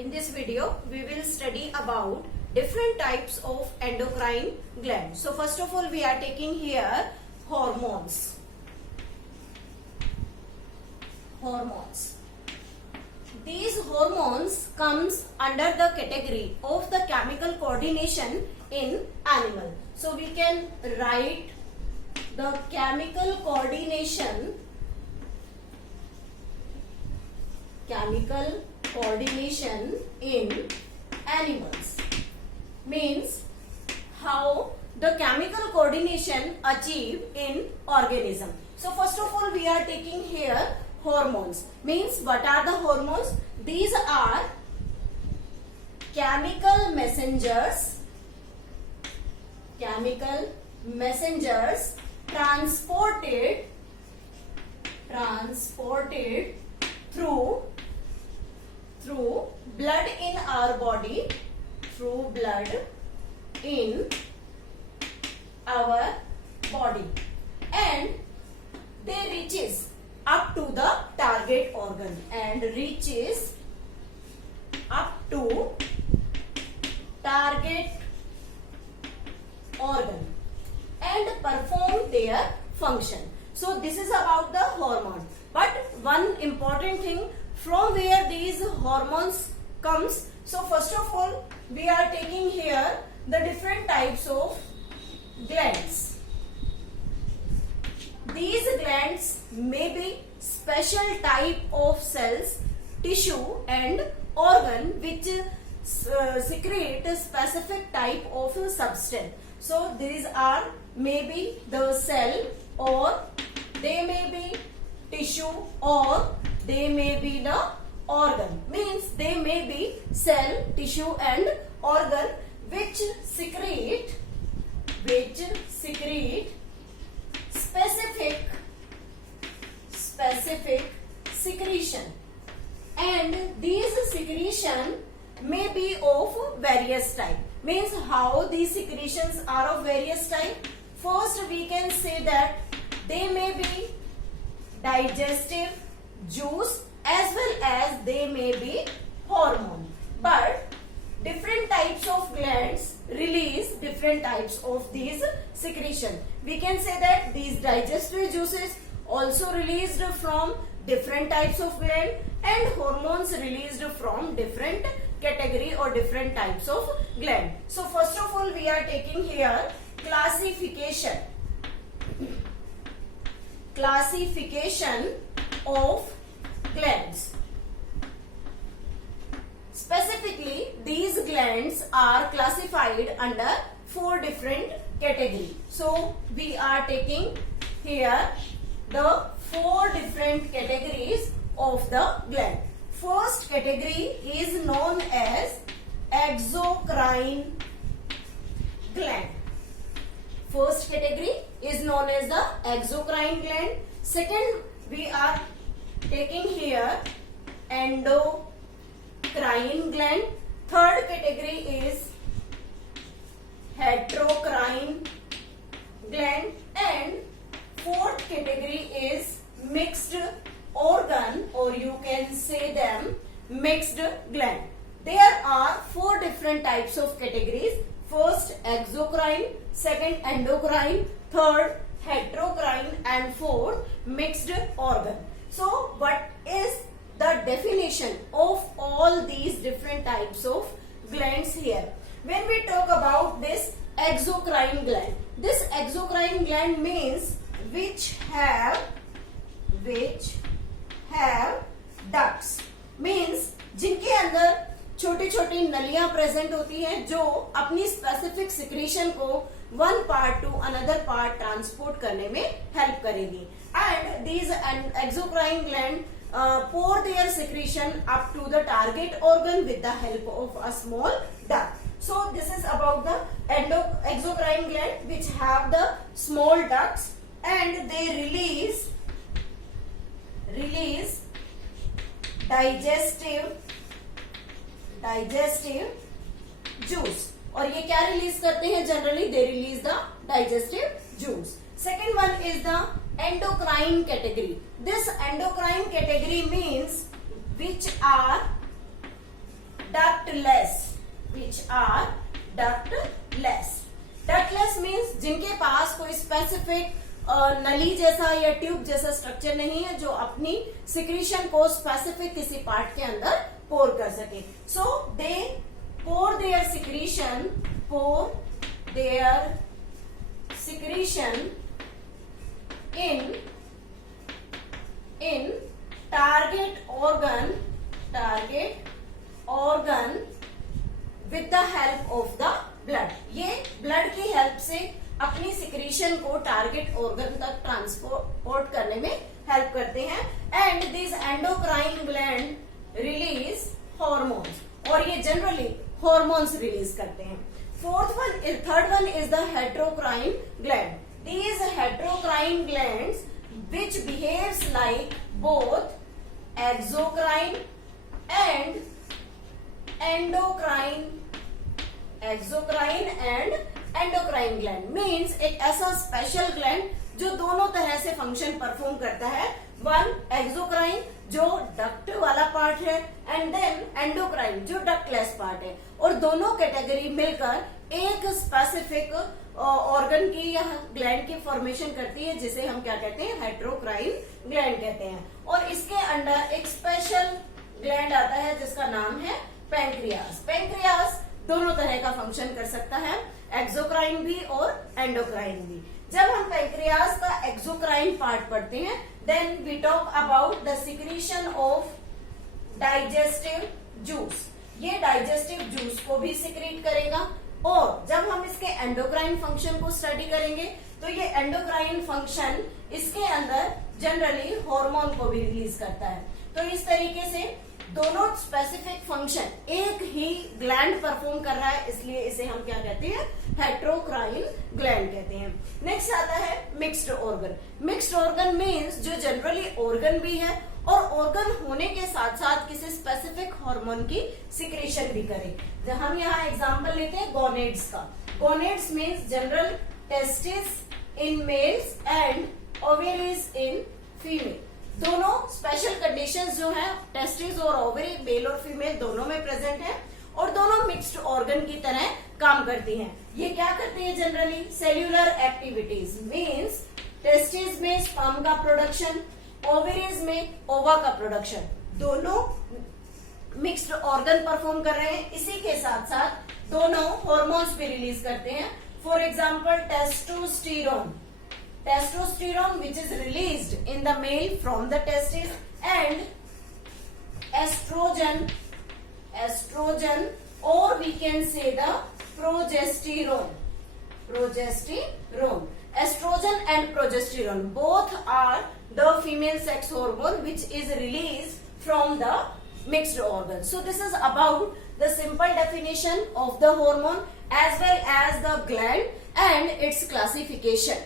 In this video, we will study about different types of endocrine glands. So first of all, we are taking here hormones. Hormones. These hormones comes under the category of the chemical coordination in animal. So we can write the chemical coordination in animals. Means how the chemical coordination achieved in organism. So first of all, we are taking here hormones. Means what are the hormones? These are chemical messengers transported through blood in our body, and they reaches up to the target organ and perform their function. So this is about the hormone. But one important thing, from where these hormones comes. So first of all, we are taking here the different types of glands. These glands may be special type of cells, tissue and organ which secrete a specific type of substance. So these are maybe the cell, or they may be tissue, or they may be the organ. Means they may be cell, tissue and organ which secrete specific secretion, and these secretion may be of various type. Means how these secretions are of various type. First, we can say that they may be digestive, juice, as well as they may be hormone. But different types of glands release different types of these secretion. We can say that these digestive juices also released from different types of gland, and hormones released from different category or different types of gland. So first of all, we are taking here classification of glands. Specifically, these glands are classified under 4 different categories. So we are taking here the 4 different categories of the gland. First category is known as exocrine gland. First category is known as the exocrine gland. Second, we are taking here endocrine gland. Third category is heterocrine gland, and fourth category is mixed organ, or you can say them mixed gland. There are 4 different types of categories. First exocrine, second endocrine, third heterocrine, and fourth mixed organ. So what is the definition of all these different types of glands here? When we talk about this exocrine gland, this exocrine gland means which have ducts. Means जिनके अंदर छोटी छोटी नलियां present होती हैं जो अपनी specific secretion को one part two another part transport करने में हेल्प करेगी. And these exocrine gland pour their secretion up to the target organ with the help of a small duct. So this is about the exocrine gland which have the small ducts, and they release digestive juice. और ये क्या release करते हैं? Generally they release the digestive juice. Second one is the endocrine category. This endocrine category means which are ductless, which are ductless. Ductless means जिनके पास कोई specific नली जैसा या ट्यूब जैसा स्ट्रक्चर नहीं है, जो अपनी सिक्रीशन को स्पेसिफिक किसी पार्ट के अंदर पोर कर सके. सो दे pour their secretion in target organ with the help of the blood. ये ब्लड की हेल्प से अपनी सिक्रीशन को टारगेट ऑर्गन तक ट्रांसपोर्ट करने में हेल्प करते हैं. And this endocrine gland release hormones, और ये जनरली हॉर्मोन्स रिलीज करते हैं. Third one is the heterocrine gland. These heterocrine glands which behaves like both exocrine and endocrine gland means एक ऐसा स्पेशल ग्लैंड जो दोनों तरह से फंक्शन परफॉर्म करता है. वन एक्सोक्राइन जो डक्ट वाला पार्ट है, एंड देन एंडोक्राइन जो डक्टलेस पार्ट है, और दोनों कैटेगरी मिलकर एक स्पेसिफिक ऑर्गन की या ग्लैंड की फॉर्मेशन करती है, जिसे हम क्या कहते हैं, हेटेरोक्राइन ग्लैंड कहते हैं. और इसके अंडर एक स्पेशल ग्लैंड आता है जिसका नाम है पैंक्रियास. पैंक्रियास दोनों तरह का फंक्शन कर सकता है, एक्सोक्राइन भी और एंडोक्राइन भी. जब हम पैंक्रियास का एक्सोक्राइन पार्ट पढ़ते हैं, then we talk about the secretion of digestive juice. ये डाइजेस्टिव जूस को भी सिक्रीट करेगा. और जब हम इसके एंडोक्राइन फंक्शन को स्टडी करेंगे तो ये एंडोक्राइन फंक्शन इसके अंदर जनरली हार्मोन को भी रिलीज करता है. तो इस तरीके से दोनों स्पेसिफिक फंक्शन एक ही ग्लैंड परफॉर्म कर रहा है, इसलिए इसे हम क्या कहते हैं, हेटेरोक्राइन ग्लैंड कहते हैं. नेक्स्ट आता है mixed organ. Mixed organ means जो जनरली ऑर्गन भी है और ऑर्गन होने के साथ साथ किसी स्पेसिफिक हार्मोन की सिक्रेशन भी करे. हम यहाँ एग्जांपल लेते हैं गोनेड्स का. Gonads means general testis in males and ovaries in female. दोनों स्पेशल कंडीशंस जो है, टेस्टिस और ओवरी मेल और फीमेल दोनों में प्रेजेंट है, और दोनों मिक्स्ड ऑर्गन की तरह काम करती हैं. ये क्या करती है generally, cellular activities means testis में स्पर्म का प्रोडक्शन, ओवरीज में ओवा का प्रोडक्शन, दोनों मिक्स्ड ऑर्गन परफॉर्म कर रहे हैं. इसी के साथ साथ दोनों हॉर्मोन्स भी रिलीज करते हैं. For example testosterone which is released in the male from the testis, and estrogen or we can say the progesterone. Estrogen and progesterone both are the female sex hormone which is released from the mixed organ. So this is about the simple definition of the hormone as well as the gland and its classification.